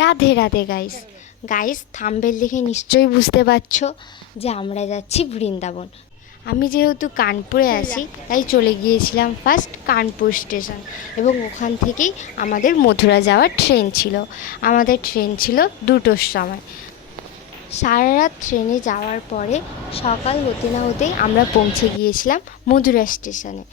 Radhe Radhe guys. Guys, thumbnail দেখে নিশ্চয়ই বুঝতে পারছো যে আমরা যাচ্ছি বৃন্দাবন। আমি যেহেতু কানপুরে আছি তাই চলে গিয়েছিলাম ফার্স্ট কানপুর স্টেশন, এবং ওখান থেকেই আমাদের মথুরা যাওয়ার ট্রেন ছিল। আমাদের ট্রেন ছিল 2টোর সময়। সারা রাত ট্রেনে যাওয়ার পরে সকাল হতে না হতেই আমরা পৌঁছে গিয়েছিলাম মথুরা স্টেশনে।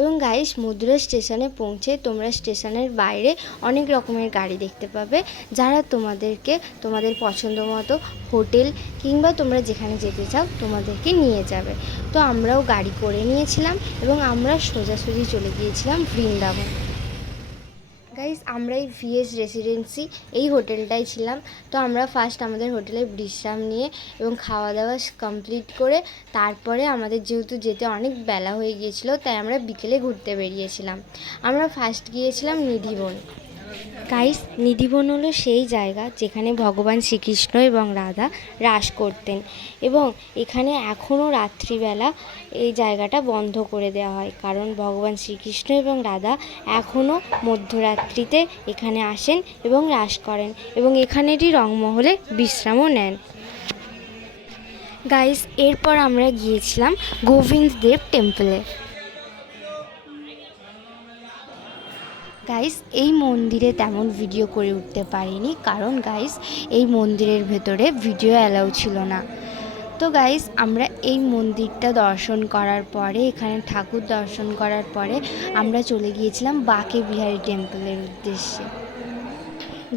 এবং গাইস, মথুরা স্টেশনে পৌঁছে তোমরা স্টেশনের বাইরে অনেক রকমের গাড়ি দেখতে পাবে, যারা তোমাদেরকে তোমাদের পছন্দ মতো হোটেল কিংবা তোমরা যেখানে যেতে চাও তোমাদেরকে নিয়ে যাবে। তো আমরাও গাড়ি করে নিয়েছিলাম এবং আমরা সোজাসুজি চলে গিয়েছিলাম বৃন্দাবন। গাইস, আমরা এই ভিএস রেসিডেন্সি এই হোটেলটাই ছিলাম। তো আমরা ফার্স্ট আমাদের হোটেলে বিশ্রাম নিয়ে এবং খাওয়া দাওয়া কমপ্লিট করে তারপরে আমাদের যেহেতু যেতে অনেক বেলা হয়ে গিয়েছিল তাই আমরা বিকেলে ঘুরতে বেরিয়েছিলাম। আমরা ফার্স্ট গিয়েছিলাম নিধিবন। গাইস, নিধিবন হলো সেই জায়গা যেখানে ভগবান শ্রীকৃষ্ণ এবং রাধা রাস করতেন, এবং এখানে এখনও রাত্রিবেলা এই জায়গাটা বন্ধ করে দেওয়া হয়, কারণ ভগবান শ্রীকৃষ্ণ এবং রাধা এখনও মধ্যরাত্রিতে এখানে আসেন এবং রাস করেন, এবং এখানেরই রংমহলে বিশ্রামও নেন। গাইস, এরপর আমরা গিয়েছিলাম গোবিন্দদেব টেম্পলে। গাইস, এই মন্দিরে তেমন ভিডিও করে উঠতে পারিনি, কারণ গাইস এই মন্দিরের ভেতরে ভিডিও অ্যালাউ ছিল না। তো গাইস, আমরা এই মন্দিরটা দর্শন করার পরে, এখানে ঠাকুর দর্শন করার পরে আমরা চলে গিয়েছিলাম বাঁকে বিহারী টেম্পলের উদ্দেশ্যে।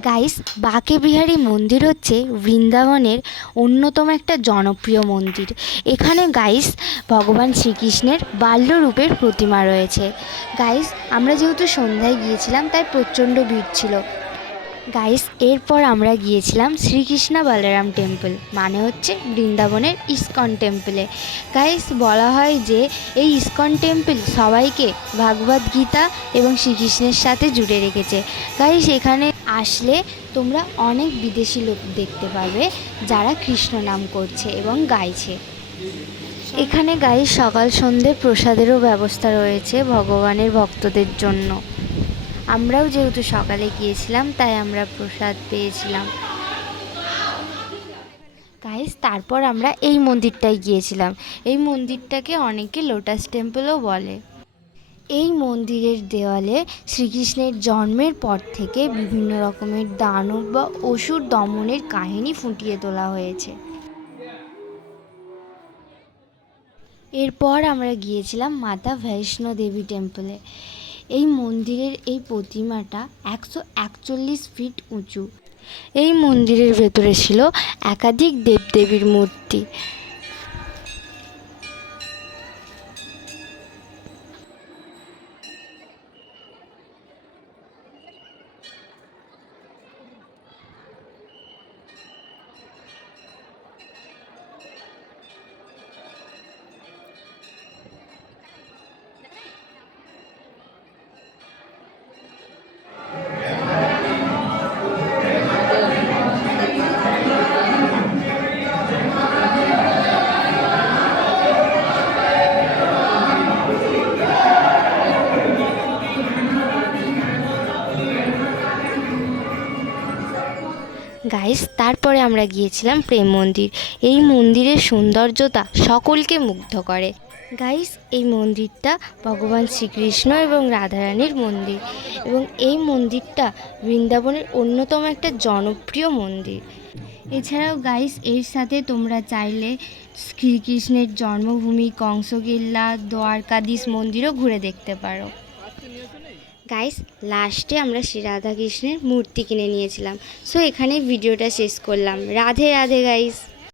গাইস, বাঁকে বিহারী মন্দির হচ্ছে বৃন্দাবনের অন্যতম একটা জনপ্রিয় মন্দির। এখানে গাইস ভগবান শ্রীকৃষ্ণের বাল্যরূপের প্রতিমা রয়েছে। গাইস, আমরা যেহেতু সন্ধ্যায় গিয়েছিলাম তাই প্রচণ্ড ভিড় ছিল। গাইস, এরপর আমরা গিয়েছিলাম শ্রীকৃষ্ণ বলরাম টেম্পল, মানে হচ্ছে বৃন্দাবনের ইস্কন টেম্পলে। গাইস, বলা হয় যে এই ইস্কন টেম্পল সবাইকে ভাগবত গীতা এবং শ্রীকৃষ্ণের সাথে জুড়ে রেখেছে। গাইস, এখানে আসলে তোমরা অনেক বিদেশি লোক দেখতে পাবে যারা কৃষ্ণ নাম করছে এবং গাইছে। এখানে গাইস সকাল সন্ধ্যে প্রসাদেরও ব্যবস্থা রয়েছে ভগবানের ভক্তদের জন্য। আমরাও যেহেতু সকালে গিয়েছিলাম তাই আমরা প্রসাদ পেয়েছিলাম। গাইস, তারপর আমরা এই মন্দিরটায় গিয়েছিলাম। এই মন্দিরটাকে অনেকে লোটাস টেম্পলও বলে। এই মন্দিরের দেওয়ালে শ্রীকৃষ্ণের জন্মের পর থেকে বিভিন্ন রকমের দানব বা অসুর দমনের কাহিনী ফুটিয়ে তোলা হয়েছে। এরপর আমরা গিয়েছিলাম মাতা বৈষ্ণো দেবী টেম্পলে। এই মন্দিরের এই প্রতিমাটা 141 ফিট উঁচু। এই মন্দিরের ভেতরে ছিল একাধিক দেবদেবীর মূর্তি। গাইস, তারপরে আমরা গিয়েছিলাম প্রেম মন্দির। এই মন্দিরের সৌন্দর্যতা সকলকে মুগ্ধ করে। গাইস, এই মন্দিরটা ভগবান শ্রীকৃষ্ণ এবং রাধারানীর মন্দির, এবং এই মন্দিরটা বৃন্দাবনের অন্যতম একটা জনপ্রিয় মন্দির। এছাড়াও গাইস, এর সাথে তোমরা চাইলে শ্রীকৃষ্ণের জন্মভূমি কংসকেল্লা, দ্বারকাধীশ মন্দিরও ঘুরে দেখতে পারো। গাইস, লাস্টে আমরা শ্রী রাধাকৃষ্ণের মূর্তি কিনে নিয়েছিলাম। সো এখানে ভিডিওটা শেষ করলাম। রাধে রাধে গাইস।